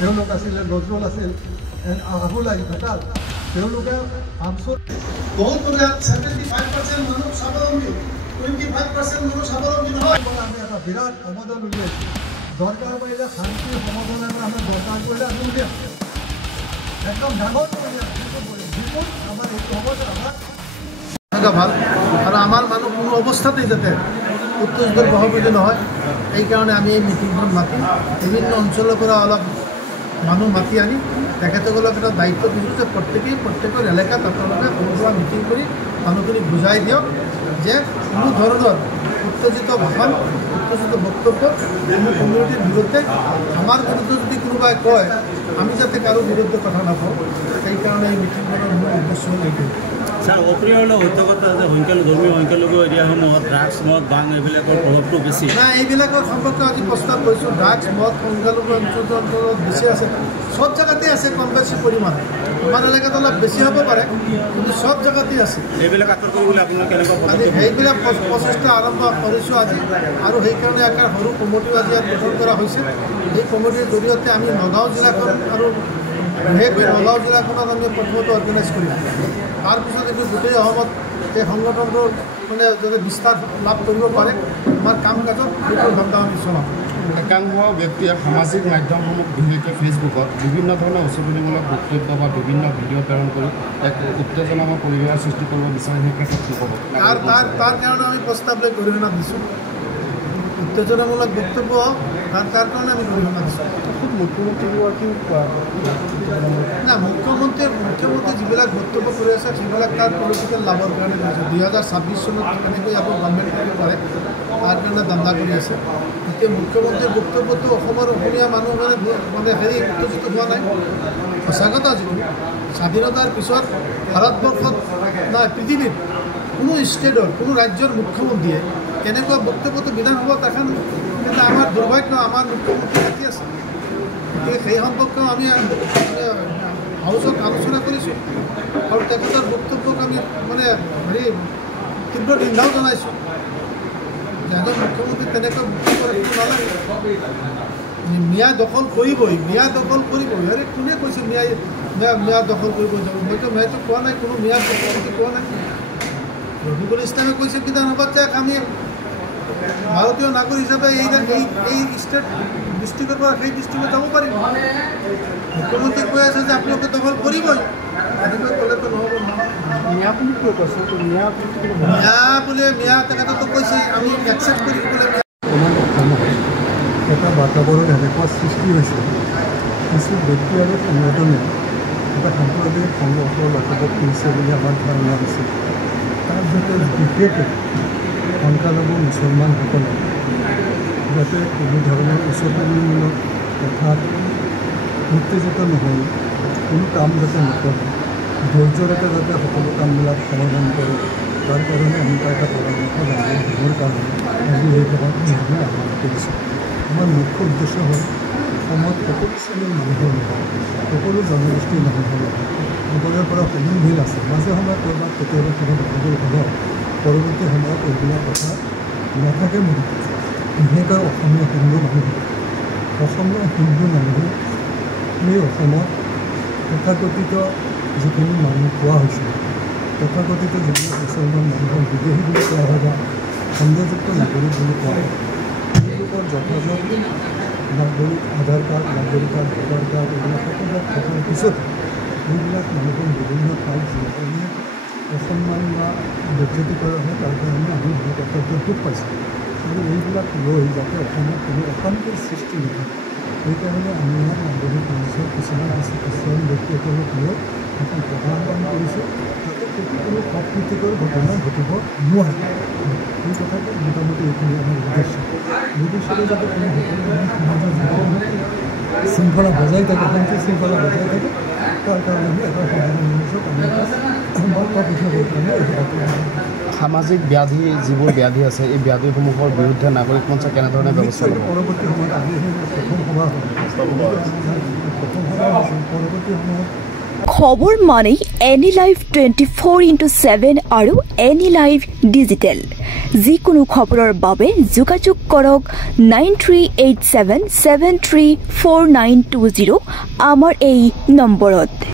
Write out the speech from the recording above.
তেওঁলোক আছিলে নজৰুল আছিল আবুল আহি থকা তেওঁলোকে বহুত 75% মানুহ স্বাৱলম্বী 25% মানুহ স্বাৱলম্বী নহয় আমি এটা বিৰাট সমাধান উলিয়াইছোঁ দৰকাৰ পৰিলে শান্তি সমাধান আমি দৰকাৰ কৰিলে আমি উলিয়াম একদম ডাঙৰ বিপুল আমাৰ এইটো হ'ব যে ভাল আৰু আমাৰ মানুহ কোনো অৱস্থাতেই যাতে উত্তেজিত বহপতি নহয় এইকাৰণে আমি এই মিটিংখন মাতি বিভিন্ন অঞ্চলৰ পৰা অলপ মানুহ মাতি আনি তেখেতসকলক এটা দায়িত্ব দিছোঁ যে প্ৰত্যেকৰ এলেকাত আপোনালোকে সৰু সুৰা মিটিং কৰি মানুহখিনিক বুজাই দিয়ক যে কোনো ধৰণৰ উত্তেজিত ভাষণ উত্তেজিত বক্তব্য কোনো কমিউনিটিৰ বিৰুদ্ধে আমাৰ বিৰুদ্ধে যদি কোনোবাই কয় আমি যাতে কাৰো বিৰুদ্ধে কথা নাপাওঁ সেইকাৰণে এই মিটিংখনৰ মূল উদ্দেশ্য হ'ল এইটো ছাৰ অপ্ৰিয় সত্যকতা যে ধৰ্মীয় সংখ্যালঘু এৰিয়াসমূহত ড্ৰাগছ মদ ভাং এইবিলাকৰ প্ৰভাৱটো বেছি নাই এইবিলাকৰ সম্পৰ্কে আজি প্ৰস্তাৱ কৰিছোঁ ড্ৰাগছ মদ সংখ্যালঘু অঞ্চলত বেছি আছে সব জেগাতে আছে কম বেছি পৰিমাণে আমাৰ এলেকাত অলপ বেছি হ'ব পাৰে কিন্তু সব জেগাতেই আছে এইবিলাক আঁতৰ কৰিবলৈ আপোনালোকে আজি সেইবিলাক প্ৰচেষ্টা আৰম্ভ কৰিছোঁ আজি আৰু সেইকাৰণে এটা সৰু কমিটিও আজি ইয়াত গঠন কৰা হৈছে এই কমিটিৰ জৰিয়তে আমি নগাঁও জিলাখন আৰু বিশেষকৈ নগাঁও জিলাখনত আমি প্ৰথমতে অৰ্গেনাইজ কৰিম তাৰপিছত এইটো গোটেই অসমত এই সংগঠনটোৰ মানে যাতে বিস্তাৰ লাভ কৰিব পাৰে আমাৰ কাম কাজত সেইটো ঘণ্টা আমি চলাম একাংশ ব্যক্তিয়ে সামাজিক মাধ্যমসমূহ বিশেষকৈ ফেচবুকত বিভিন্ন ধৰণৰ উচতনিমূলক বক্তব্য বা বিভিন্ন ভিডিঅ' প্ৰেৰণ কৰি এক উত্তেজনাময় পৰিৱেশৰ সৃষ্টি কৰিব বিচাৰে সেই ক্ষেত্ৰত কি ক'ব তাৰ কাৰণে আমি প্ৰস্তাৱ লৈ গৰিহণা দিছোঁ উত্তেজনামূলক বক্তব্য তাৰ কাৰণে আমি গৰিহণা দিছোঁ মুখ্যমন্ত্ৰীগৰাকীও না মুখ্যমন্ত্ৰী যিবিলাক বক্তব্য কৰি আছে সেইবিলাক তাৰ পলিটিকেল লাভৰ কাৰণে কৰিছে 2026 চনত কেনেকৈ আকৌ গভৰ্ণমেণ্ট কৰিব পাৰে তাৰ কাৰণে ধান্দা কৰি আছে এতিয়া মুখ্যমন্ত্ৰীৰ বক্তব্যটো অসমৰ অসমীয়া মানুহ মানে হেৰি উত্তেজিত হোৱা নাই সঁচা কথা যিটো স্বাধীনতাৰ পিছত ভাৰতবৰ্ষত নাই পৃথিৱীত কোনো ষ্টেটৰ কোনো ৰাজ্যৰ মুখ্যমন্ত্ৰীয়ে কেনেকুৱা বক্তব্যটো বিধানসভাত এখন কিন্তু আমাৰ দুৰ্ভাগ্য আমাৰ মুখ্যমন্ত্ৰী থাকি আছে গতিকে সেই সম্পৰ্কেও আমি হাউচত আলোচনা কৰিছোঁ আৰু তেখেতৰ বক্তব্যক আমি মানে হেৰি তীব্ৰ নিন্দাও জনাইছোঁ এজন মুখ্যমন্ত্ৰী তেনেকৈ বক্তব্য ৰাখিব নালাগে ম্যাদ দখল কৰিবই আৰে কোনে কৈছে ম্যাদ দখল কৰিব যাব মইতো ম্যাদটো কোৱা নাই কোনো ম্যাদ দখল কোৱা নাই ৰফিকুল ইছলামে কৈছে বিধানসভাত যে আমি ভাৰতীয় নাগৰিক হিচাপে এই ষ্টেট ডিষ্ট্ৰিক্টৰ পৰা সেই ডিষ্ট্ৰিক্টত যাব পাৰিম মুখ্যমন্ত্ৰী কৈ আছে যে আপোনালোকে দখল কৰিবই এনেকৈ ক'লেতো নহ'ব মিয়া বুলি কিয় কৈছে মিয়া তেখেততো কৈছে আমি একচেপ্ট কৰি বোলে এটা বাতাবৰণ এনেকুৱা সৃষ্টি হৈছে কিছু ব্যক্তি আৰু সংগঠনে এটা সাম্প্ৰদায়িক সংঘৰ্ষৰ লক্ষ্য কৰিছে বুলি আমাৰ ধাৰণা হৈছে তাৰ ভিতৰত বিশেষকৈ সংখ্যালঘু মুছলমানসকলে যাতে কোনো ধৰণৰ উচতনিমূলক কথাত উত্তেজিত নহয় কোনো কাম যাতে নকৰে ধৈৰ্যৰে যাতে সকলো কামবিলাক সমাধান কৰে তাৰ কাৰণে আমি এটা পৰামৰ্শ দিবৰ কাৰণে আজি এই সভাত আমি আহ্বান কৰিছোঁ আমাৰ মুখ্য উদ্দেশ্য হ'ল অসমত সকলো শ্ৰেণীৰ মানুহৰ নহয় সকলো জনগোষ্ঠীৰ মানুহৰ নহয় সকলোৰে পৰা সন্মুখীন আছে মাজে সময়ে ক'ৰবাত কেতিয়াবা কিবা গণ্ডগোল হ'ব পৰৱৰ্তী সময়ত এইবিলাক কথা নাথাকে বুলি বিশেষকৈ অসমীয়া হিন্দু মানুহ এই অসমত তথাকথিত যিখিনি মানুহ পোৱা হৈছিল তথাকথিত যিবিলাক মুছলমান মানুহৰ বিদেশী বুলি কোৱা হয় বা সন্দেহযুক্ত নাগৰিক বুলি কোৱা হয় তেওঁলোকৰ যথাযথ নাগৰিক আধাৰ কাৰ্ড ভোটাৰ কাৰ্ড এইবিলাক সকলোবিলাক থকাৰ পিছত এইবিলাক মানুহৰ বিভিন্ন ঠাইত যিসকলে অসন্মান বা বেজ্জতি কৰা হয় তাৰ কাৰণে আমি কৰ্তব্য সুখ পাইছোঁ কিন্তু এইবিলাক লৈ যাতে অসমত কোনো অশান্তিৰ সৃষ্টি নহয় সেইকাৰণে আমি ইয়াত নাগৰিক মঞ্চৰ কিছুমান ব্যক্তিসকলক লৈ এখন প্ৰধান কৰিছোঁ যাতে সেইটো কোনো অপ্ৰীতিকৰ ঘটনা ঘটিব নোৱাৰে এই কথাটো মোটামুটি এইখিনি আমাৰ উদ্দেশ্য ভৱিষ্যতে যাতে কোনো সমাজৰ শৃংখলা বজাই থাকে শান্তি শৃংখলা বজাই থাকে তাৰ কাৰণে আমি এটা সমাধান মঞ্চক আমি সামাজিক ব্যাধি যিবোৰ ব্যাধি আছে এই ব্যাধিসমূহৰ বিৰুদ্ধে নাগৰিক মঞ্চ কেনেধৰণে ব্যৱস্থা ল'ব পৰৱৰ্তী সময়ত আজি পৰৱৰ্তী সময়ত খবৰ মানেই এনি লাইভ 24/7 আৰু এনি লাইভ ডিজিটেল যিকোনো খবৰৰ বাবে যোগাযোগ কৰক 9387734920 আমাৰ এই নম্বৰত।